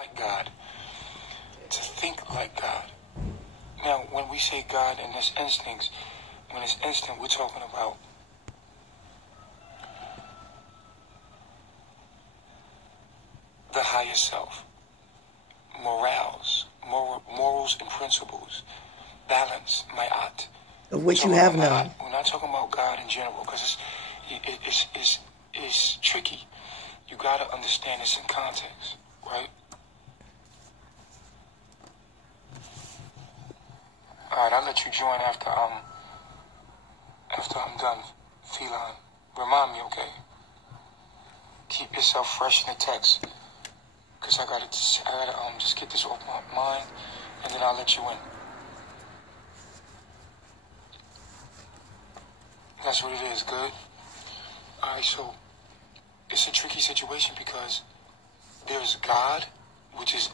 like God, to think like God. Now, when we say God in this instance, when it's instant, we're talking about the higher self, morals and principles, balance, ma'at. Of which you have none. We're not talking about God in general, because it's tricky. You got to understand this in context, right? All right, I'll let you join after I'm done, Feline. Remind me, okay? Keep yourself fresh in the text, because I gotta just get this off my mind, and then I'll let you in. That's what it is. Good. All right, so it's a tricky situation because there's God, which is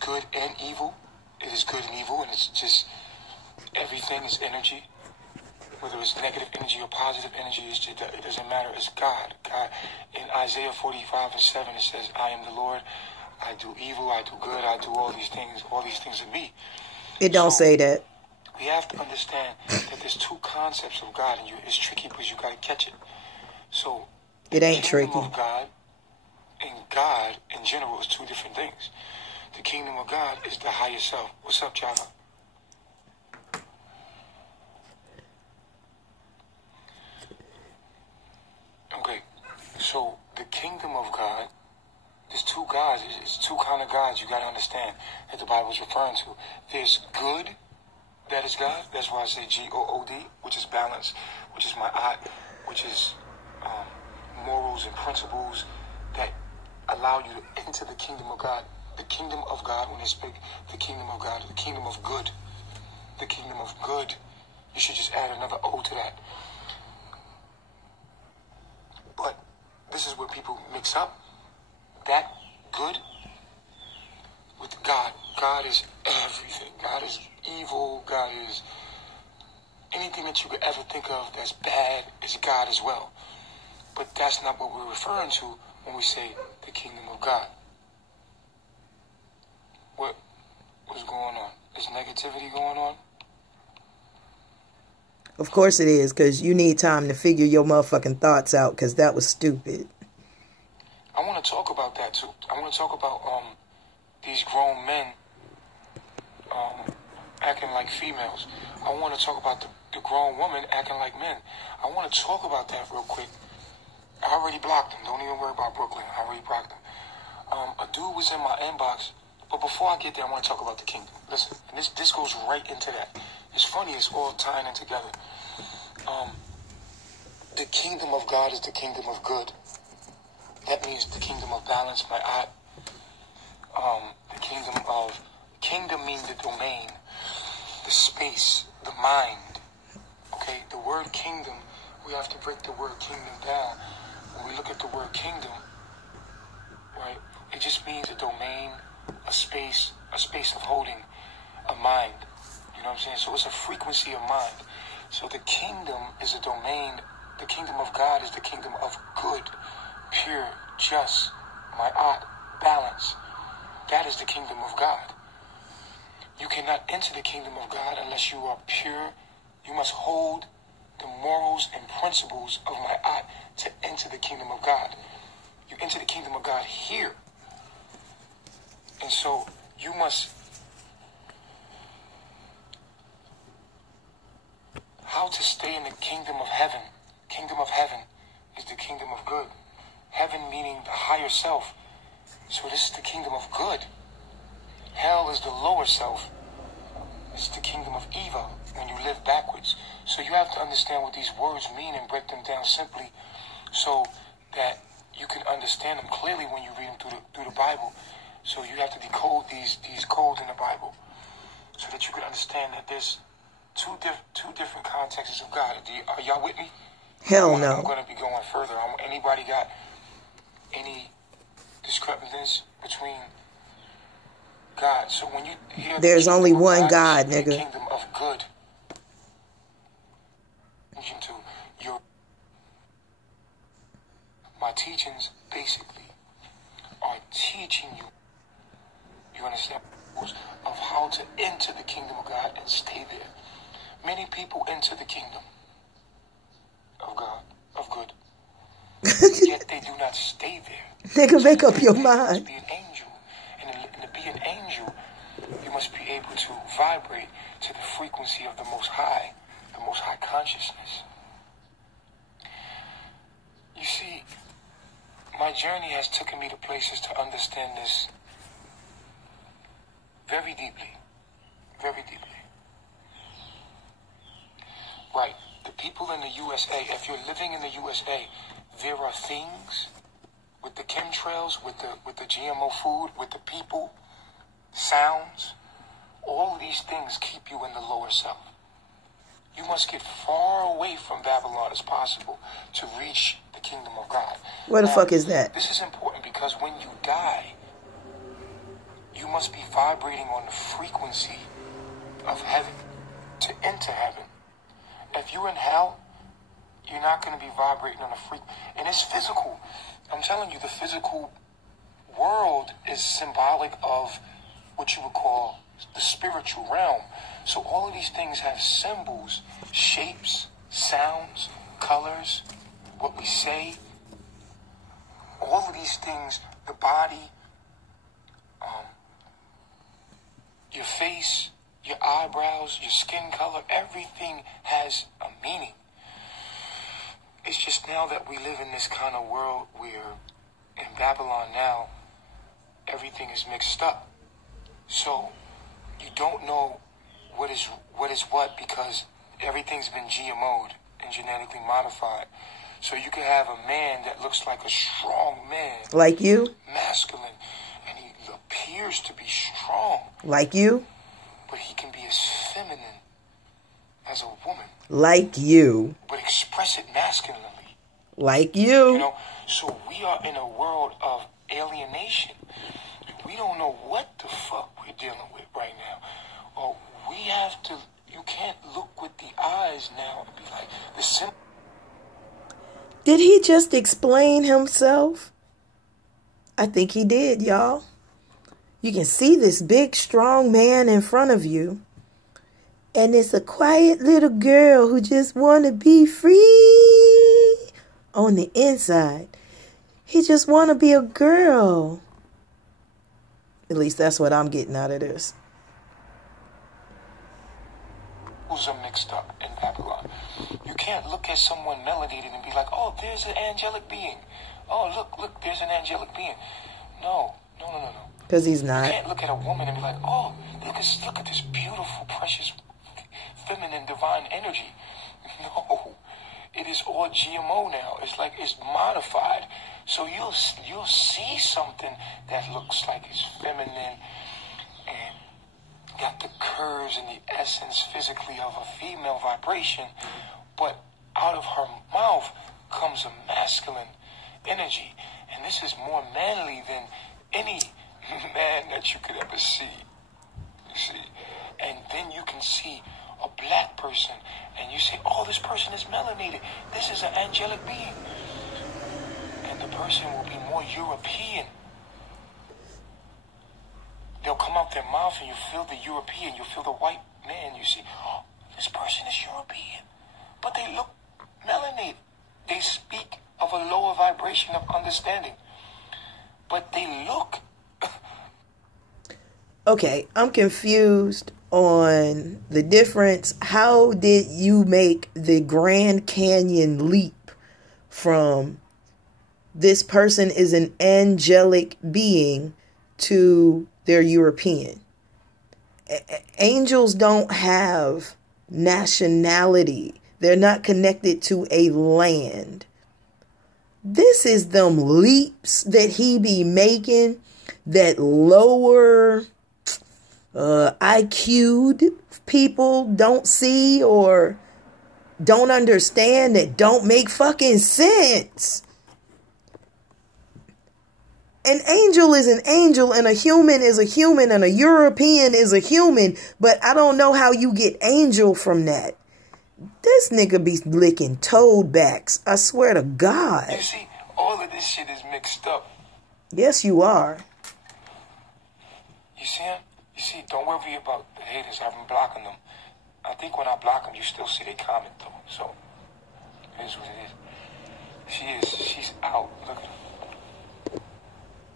good and evil. It is good and evil, and it's just everything is energy. Whether it's negative energy or positive energy, it doesn't matter. It's God. God. In Isaiah 45:7, it says, "I am the Lord. I do evil. I do good. I do all these things. All these things in me." It don't say that. We have to understand that there's two concepts of God, and it's tricky because you got to catch it. So it ain't tricky. The kingdom of God and God in general is two different things. The kingdom of God is the higher self. What's up, Java? Okay, so the kingdom of God, there's two gods. It's two kind of gods you got to understand that the Bible is referring to. There's good, that is God. That's why I say G-O-O-D, which is balance, which is ma'at, which is morals and principles that allow you to enter the kingdom of God. The kingdom of God, when they speak, the kingdom of God, the kingdom of good. The kingdom of good. You should just add another O to that. But this is where people mix up that good with God. God is everything. God is evil. God is anything that you could ever think of that's bad is God as well. But that's not what we're referring to when we say the kingdom of God. What's going on? Is negativity going on? Of course it is, because you need time to figure your motherfucking thoughts out, because that was stupid. I want to talk about that too. I want to talk about these grown men acting like females. I want to talk about the grown woman acting like men. I want to talk about that real quick. I already blocked him. Don't even worry about Brooklyn. I already blocked him. A dude was in my inbox, but before I get there, I want to talk about the kingdom. Listen, and this goes right into that. It's funny, it's all tying in together. The kingdom of God is the kingdom of good. That means the kingdom of balance, ma'at. Kingdom means the domain, the space, the mind. Okay, the word kingdom, we have to break the word kingdom down. When we look at the word kingdom, right, it just means a domain, a space of holding, a mind. You know what I'm saying? So it's a frequency of mind. So the kingdom is a domain. The kingdom of God is the kingdom of good, pure, just, ma'at, balance. That is the kingdom of God. You cannot enter the kingdom of God unless you are pure. You must hold the morals and principles of ma'at to enter the kingdom of God. You enter the kingdom of God here. And so you must... How to stay in the kingdom of heaven. Kingdom of heaven is the kingdom of good. Heaven meaning the higher self. So this is the kingdom of good. Hell is the lower self. It's the kingdom of evil when you live backwards. So you have to understand what these words mean and break them down simply so that you can understand them clearly when you read them through the Bible. So you have to decode these codes in the Bible so that you can understand that there's two different contexts of God. Are y'all with me? Hell no. I'm going to be going further. Anybody got any discrepancies between God? So when you hear there's only one God, nigga. The kingdom of good. My teachings basically are teaching you You understand? Of how to enter the kingdom of God and stay there. Many people enter the kingdom of God, of good, yet they do not stay there. Nigga, make up your You mind. must be an angel. And to be an angel, you must be able to vibrate to the frequency of the Most High consciousness. You see, my journey has taken me to places to understand this very deeply. Very deeply. Right. The people in the USA, if you're living in the USA, there are things with the chemtrails, with the GMO food, with the people, sounds, all of these things keep you in the lower self. You must get far away from Babylon as possible to reach the kingdom of God. Where the fuck is that? This is important because when you die, you must be vibrating on the frequency of heaven to enter heaven. If you're in hell, you're not going to be vibrating on a frequency. And it's physical. I'm telling you, the physical world is symbolic of what you would call the spiritual realm. So all of these things have symbols, shapes, sounds, colors, what we say. All of these things, the body, your face, your eyebrows, your skin color, everything has a meaning. It's just now that we live in this kind of world where in Babylon now, everything is mixed up. So you don't know what is what because everything's been GMO'd and genetically modified. So you could have a man that looks like a strong man. Like you? Masculine. And he appears to be strong. Like you? But he can be as feminine as a woman. Like you. But express it masculinely. Like you. You know, so we are in a world of alienation. We don't know what the fuck we're dealing with right now. Or we have to, you can't look with the eyes now and be like, the symbol. Did he just explain himself? I think he did, y'all. You can see this big, strong man in front of you. And it's a quiet little girl who just want to be free on the inside. He just want to be a girl. At least that's what I'm getting out of this. Are mixed up in Babylon. You can't look at someone melanated and be like, oh, there's an angelic being. Oh, look, there's an angelic being. No. Because he's not. You can't look at a woman and be like, oh, look at this beautiful, precious, feminine, divine energy. No. It is all GMO now. It's like it's modified. So you'll see something that looks like it's feminine and got the curves and the essence physically of a female vibration, but out of her mouth comes a masculine energy. And this is more manly than any man that you could ever see. You see? And then you can see a black person and you say, oh, this person is melanated. This is an angelic being. And the person will be more European. They'll come out their mouth and you feel the European, you feel the white man. You see, oh, this person is European. But they look melanated. They speak of a lower vibration of understanding. But they look. Okay, I'm confused on the difference. How did you make the Grand Canyon leap from this person is an angelic being to they're European? Angels don't have nationality. They're not connected to a land. This is them leaps that he be making that lower IQ'd people don't see or don't understand, that don't make fucking sense. An angel is an angel and a human is a human and a European is a human, but I don't know how you get angel from that. This nigga be licking toad backs. I swear to God. You see, all of this shit is mixed up. Yes, you are. You see? see him? You see, don't worry about the haters. I've been blocking them. I think when I block them, you still see they comment, though. So, it is what it is. She's out. Look at her.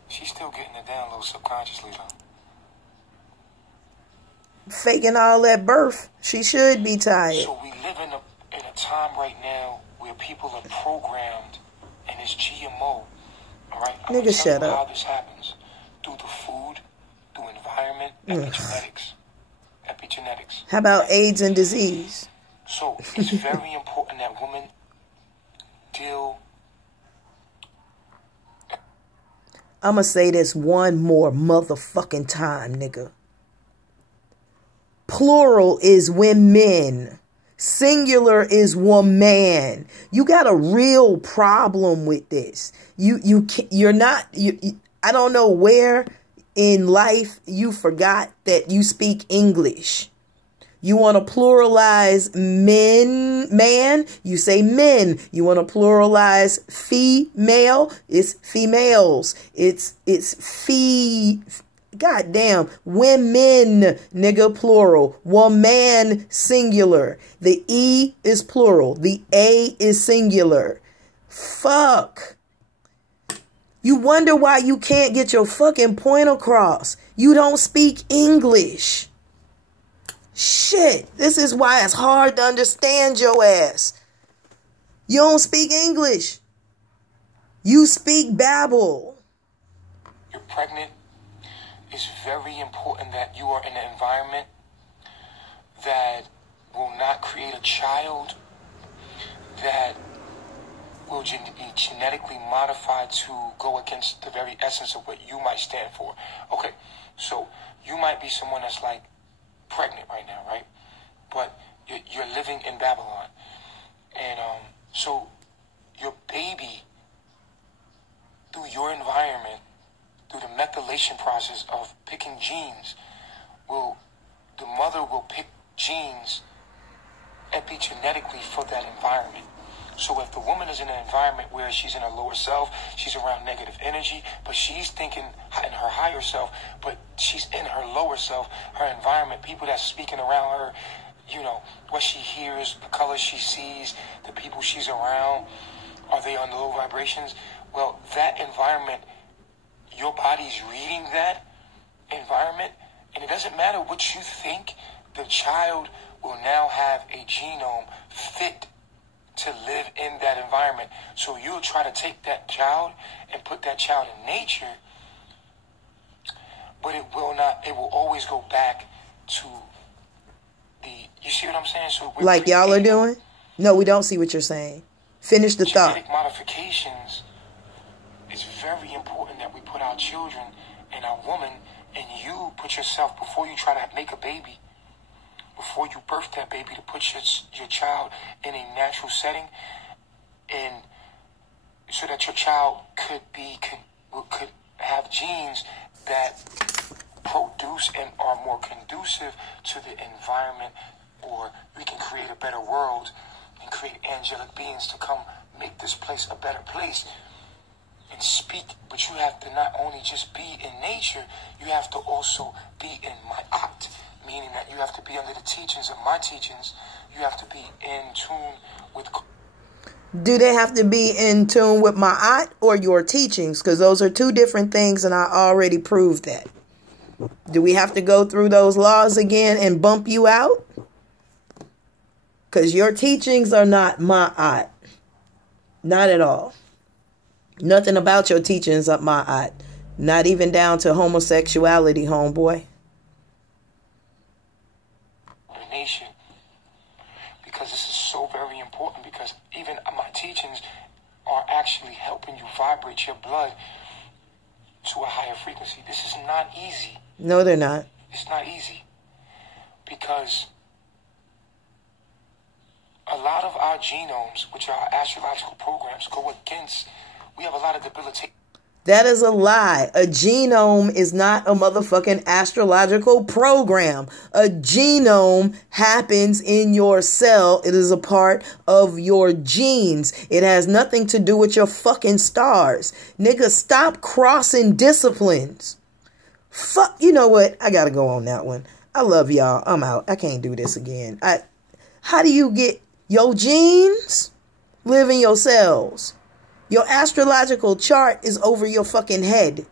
She's still getting it down a little subconsciously, though. Faking all that birth. She should be tired. So we live in a time right now where people are programmed and it's GMO. All right? Nigga, shut up. How this happens. Through the food, through environment, epigenetics. Epigenetics. How about AIDS and disease? So it's very important that women deal. I'm going to say this one more motherfucking time, nigga. Plural is women. Singular is woman. You got a real problem with this. You're not. I don't know where in life you forgot that you speak English. You want to pluralize man, you say men. You want to pluralize female, it's females. It's goddamn, women, nigga, plural. Woman, singular. The E is plural. The A is singular. Fuck. You wonder why you can't get your fucking point across. You don't speak English. Shit. This is why it's hard to understand your ass. You don't speak English. You speak babble. You're pregnant. It's very important that you are in an environment that will not create a child that will be genetically modified to go against the very essence of what you might stand for. Okay, so you might be someone that's like pregnant right now, right? But you're living in Babylon. And so your baby, through your environment, through the methylation process of picking genes, the mother will pick genes epigenetically for that environment. So if the woman is in an environment where she's in her lower self, she's around negative energy, but she's thinking in her higher self, but she's in her lower self, her environment, people that's speaking around her, you know, what she hears, the colors she sees, the people she's around, are they on low vibrations? Well, that environment, your body's reading that environment, and it doesn't matter what you think, the child will now have a genome fit to live in that environment. So you'll try to take that child and put that child in nature, but it will not, it will always go back to you see what I'm saying? So like y'all are doing? No, we don't see what you're saying. Finish the thought. Genetic modifications, it's very important that we put our children and our woman, and you put yourself, before you try to make a baby, before you birth that baby, to put your child in a natural setting, and so that your child could have genes that produce and are more conducive to the environment, or we can create a better world and create angelic beings to come make this place a better place and speak. But you have to not only just be in nature, you have to also be in my act, meaning that you have to be under the teachings of my teachings. You have to be in tune with. Do they have to be in tune with my art or your teachings? Because those are two different things, and I already proved that. Do we have to go through those laws again and bump you out? Because your teachings are not my art. Not at all. Nothing about your teachings are my art. Not even down to homosexuality, homeboy. Nation, because this is so very important, because even my teachings are actually helping you vibrate your blood to a higher frequency. This is not easy. No, they're not. It's not easy, because a lot of our genomes, which are our astrological programs, go against. We have a lot of debilitating. That is a lie. A genome is not a motherfucking astrological program. A genome happens in your cell. It is a part of your genes. It has nothing to do with your fucking stars. Nigga, stop crossing disciplines. Fuck, you know what? I gotta go on that one. I love y'all. I'm out. I can't do this again. How do you get your genes live in your cells? Your astrological chart is over your fucking head.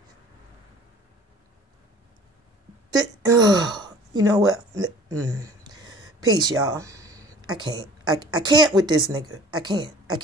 You know what? Peace, y'all. I can't with this nigga. I can't.